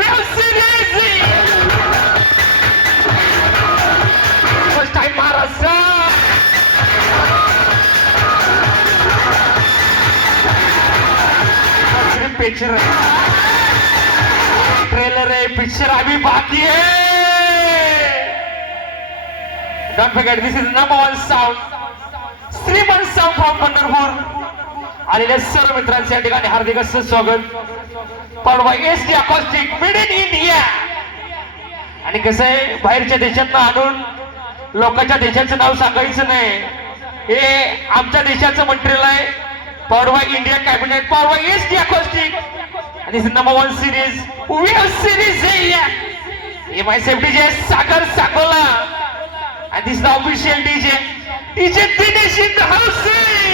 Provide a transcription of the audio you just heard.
web series first time Maharashtra picture trailer है पिक्चर अभी बाकी है don't forget this is number 1 साउंड श्रीमंत साउंड फ्रॉम पंढरपूर आलेल्या सर्व मित्रांचे या ठिकाणी हार्दिक असं स्वागत Padwa ST acoustic made in India आणि कसं आहे बाहेरच्या देशात आणून लोकांच्या देशाचं नाव सांगायचं नाही हे आमच्या देशाचं मटेरियल आहे Padwa India cabinet Padwa ST acoustic and this is number 1 series web series hey my safety DJ Sagar Sakola and this is the official DJ Dinesh in the house